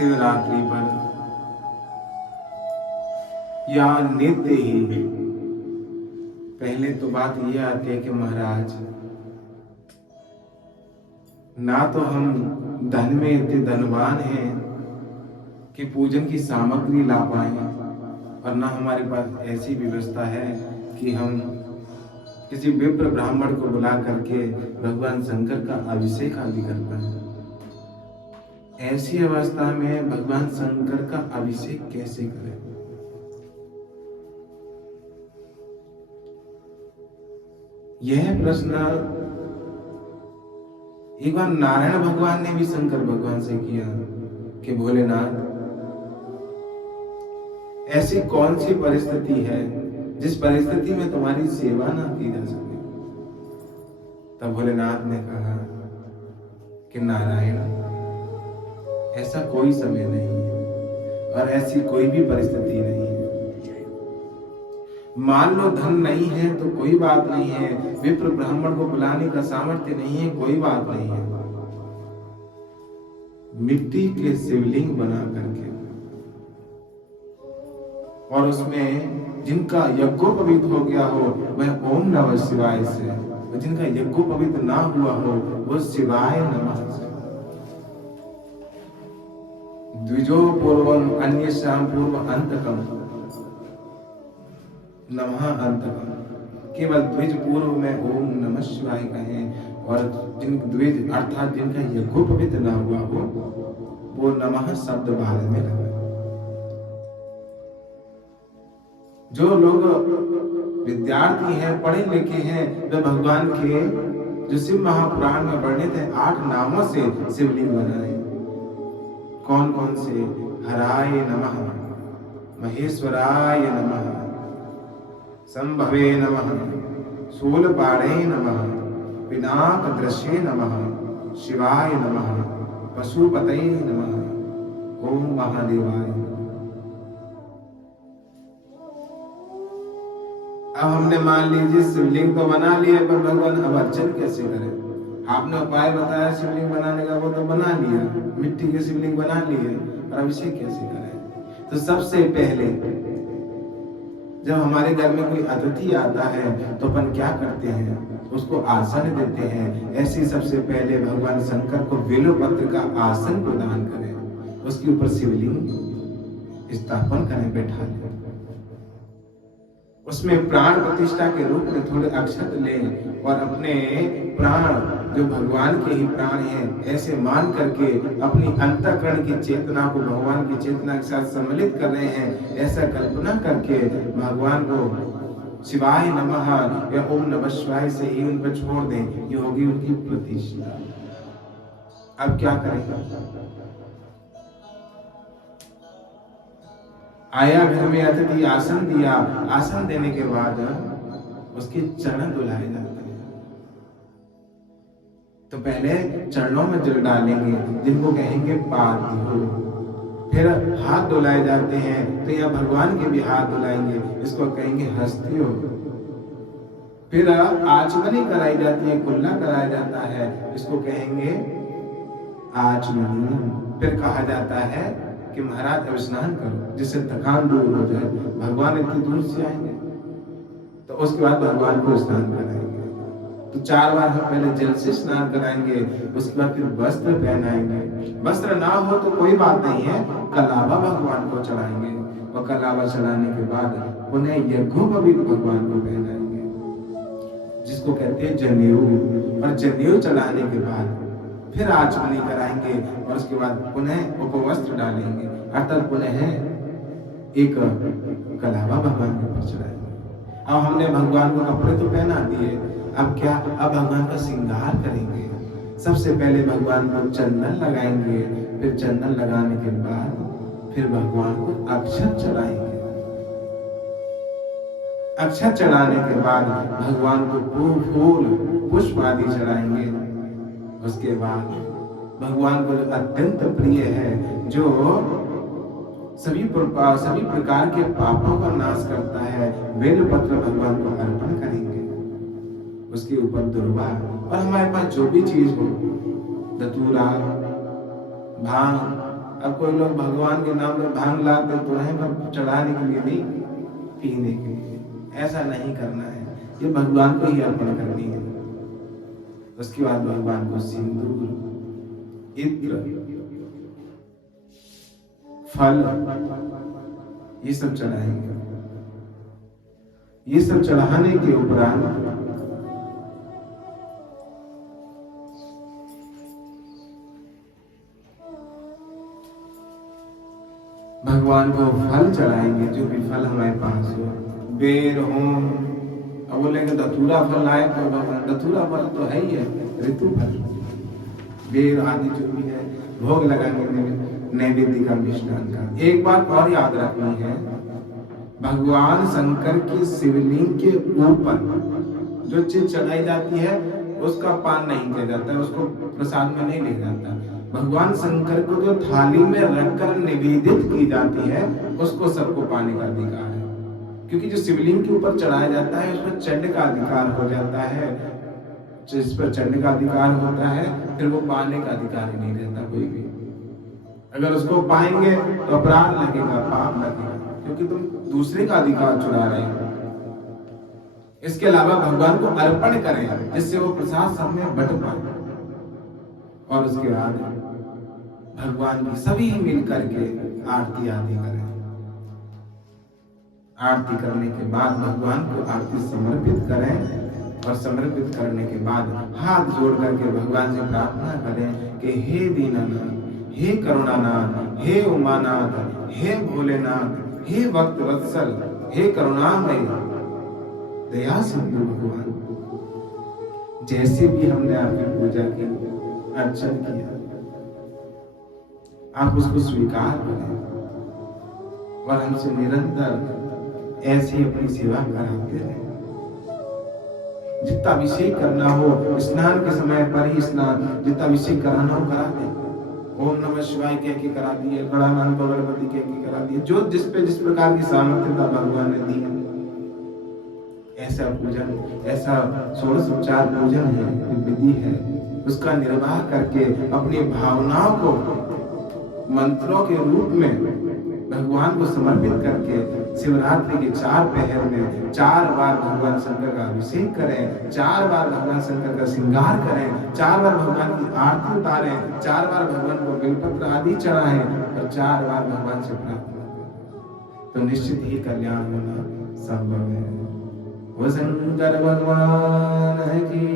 शिवरात्रि पर या नित्य ही पहले तो बात यह आती है कि महाराज, ना तो हम धन में इतने धनवान हैं कि पूजन की सामग्री ला पाए, और ना हमारे पास ऐसी व्यवस्था है कि हम किसी विप्र ब्राह्मण को बुला करके भगवान शंकर का अभिषेक आदि कर पाए। ऐसी अवस्था में भगवान शंकर का अभिषेक कैसे करें? यह प्रश्न एक बार नारायण भगवान ने भी शंकर भगवान से किया कि भोलेनाथ, ऐसी कौन सी परिस्थिति है जिस परिस्थिति में तुम्हारी सेवा ना की जा सके? तब भोलेनाथ ने कहा कि नारायण, ऐसा कोई समय नहीं है और ऐसी कोई भी परिस्थिति नहीं है। मान लो धन नहीं है तो कोई बात नहीं है, विप्र ब्राह्मण को बुलाने का सामर्थ्य नहीं है, कोई बात नहीं है। मिट्टी के शिवलिंग बना करके और उसमें जिनका यज्ञोपवीत हो गया हो वह ओम नमः शिवाय से, और जिनका यज्ञोपवीत ना हुआ हो वो शिवाय नमः से। द्विजो पूर्वम अन्येषां पूर्व अंतकम नमः अंतकम। केवल द्विज पूर्व में ओम नमः शिवाय कहें, और जिन द्विज अर्थात जिनका यज्ञोपवीत ना हुआ हो वो नमः शब्द बाद में लगाए। जो लोग विद्यार्थी हैं, पढ़े लिखे हैं, वे भगवान के जो शिव महापुराण में वर्णित है 8 नामों से शिवलिंग बनाए। कौन कौन से? हराय नमः, महेश्वराय नमः, संभवे नमः, शूलपाणे नमः, पिनाक दृश्ये नमः, शिवाय नमः, पशुपतये नमः, ओम महादेवाय। अब हमने मान लीजिए शिवलिंग तो बना लिया, पर भगवान अब अर्चन कैसे करें? आपने उपाय बताया शिवलिंग बनाने का, वो तो बना लिया, मिट्टी के शिवलिंग बना लिए, और अभिषेक कैसे करें? तो सबसे पहले जब हमारे घर में कोई अतिथि आता है तो अपन क्या करते हैं? उसको आसन देते हैं। ऐसे सबसे पहले भगवान शंकर को बेलपत्र का आसन प्रदान करें, उसके ऊपर शिवलिंग स्थापन करें, बैठा लें, उसमें प्राण प्रतिष्ठा के रूप में थोड़े अक्षत लें और अपने प्राण जो भगवान के ही प्राण हैं ऐसे मान करके अपनी अंतःकरण की चेतना को भगवान की चेतना के साथ सम्मिलित कर रहे हैं, ऐसा कल्पना करके भगवान को शिवाय नमः या ओम नमः शिवाय से ही उन पर छोड़ दें। ये होगी उनकी प्रतिष्ठा। अब क्या करेंगे? आया घर में अतिथि, आसन दिया, आसन देने के बाद उसके चरण धुलाए जाते हैं। तो पहले चरणों में जल डालेंगे, जिनको कहेंगे पाद धो। फिर हाथ धुलाए जाते हैं, तो यहाँ भगवान के भी हाथ धुलाएंगे, इसको कहेंगे हस्तियों। फिर आचमनी कराई जाती है, कुल्ला कराया जाता है, इसको कहेंगे आचमनी। फिर कहा जाता है कि महाराज अब स्नान करो, जिससे थकान दूर हो जाए, भगवान इतनी दूर से आएंगे। तो उसके बाद भगवान को स्नान कराएंगे। तो 4 बार हम पहले जल से स्नान कराएंगे, उसके बाद फिर वस्त्र पहनाएंगे। वस्त्र ना हो तो कोई बात नहीं है, कलावा भगवान को चढ़ाएंगे, और कलावा चढ़ाने के बाद पुनः यज्ञोपवीत भगवान को पहनाएंगे, जिसको कहते हैं जनेऊ। और जनेऊ चढ़ाने के बाद फिर आचमनी कराएंगे, और उसके बाद पुनः उपवस्त्र डालेंगे, अर्थात पुनः एक कलावा भगवान के ऊपर चढ़ाएंगे। अब हमने भगवान को कपड़े तो पहना दिए, अब क्या? अब भगवान का श्रृंगार करेंगे। सबसे पहले भगवान को चंदन लगाएंगे, फिर चंदन लगाने के बाद फिर भगवान को अक्षत चढ़ाएंगे। अक्षत चढ़ाने के बाद भगवान को फूल पुष्प आदि चढ़ाएंगे। उसके बाद भगवान को जो अत्यंत प्रिय है, जो सभी प्रकार के पापों का नाश करता है, बेलपत्र भगवान को अर्पण करेंगे। उसके ऊपर दुर्वा, और हमारे पास जो भी चीज हो, धतूरा, भांग, अब कोई लोग भगवान के नाम पर भांग लाते तो है, पर चढ़ाने के लिए नहीं, पीने के लिए। ऐसा नहीं करना है, ये भगवान को ही अर्पण करनी है। उसके बाद भगवान को सिंदूर, इत्र, फल ये सब चढ़ाएंगे। ये सब चढ़ाने के उपरांत भगवान को फल चढ़ाएंगे, जो भी फल हमारे पास हो, बेर हो। अब बोलेंगे धतूरा फल आए तो भगवान, धतूरा फल तो है ही है, ऋतु फल, बेर आदि जो भी है भोग लगाने में नैवेद्य का मिष्टान का। एक बात और याद रखनी है, भगवान शंकर की शिवलिंग के ऊपर जो चीज चढ़ाई जाती है उसका पान नहीं किया जाता है, उसको प्रसाद में नहीं लिया जाता। भगवान शंकर को जो थाली में रखकर निवेदित की जाती है उसको सबको पाने का अधिकार है, क्योंकि जो शिवलिंग के ऊपर चढ़ाया जाता है उसमें चंड का अधिकार हो जाता है। जिस पर चंड का अधिकार होता है फिर वो पाने का अधिकार ही नहीं रहता कोई भी। अगर उसको पाएंगे तो अपराध लगेगा, पाप लगेगा, क्योंकि तुम दूसरे का अधिकार चुरा रहे हो। इसके अलावा भगवान को अर्पण करें जिससे वो प्रसाद सब में बट पाए। और उसके बाद भगवान की सभी मिलकर के आरती आदि करें। आरती करने के बाद भगवान को आरती समर्पित करें, और समर्पित करने के बाद हाथ जोड़ करके भगवान से प्रार्थना करें कि हे दीनानाथ, हे करुणानाथ, हे उमानाथ, हे भोलेनाथ, हे भक्त वत्सल, हे करुणामय, दया सिंधु भगवान, जैसे भी हमने आपकी पूजा की, अर्चन किया, आप उसको स्वीकार करें और हमसे निरंतर ऐसी अपनी सेवा कराते रहें। जितना अभिषेक करना हो, स्नान के समय पर ही स्नान, जितना अभिषेक कराना हो करा दे। ओम नमः शिवाय कह के करा दिए, गणानाथ गणपति कह के करा दिए, जो जिस प्रकार की सामर्थ्यता भगवान ने दी है। ऐसा पूजन, ऐसा षोडशोपचार पूजन है, विधि है, उसका निर्वाह करके अपनी भावनाओं को मंत्रों के रूप में भगवान को समर्पित करके शिवरात्रि के 4 पहर में 4 बार भगवान शंकर का अभिषेक करें, 4 बार भगवान शंकर का श्रृंगार करें, 4 बार भगवान की आरती उतारें, 4 बार भगवान को बेलपत्र आदि चढ़ाएं और 4 बार भगवान से प्रार्थना करें, तो निश्चित ही कल्याण होना संभव है। वो शंकर भगवान की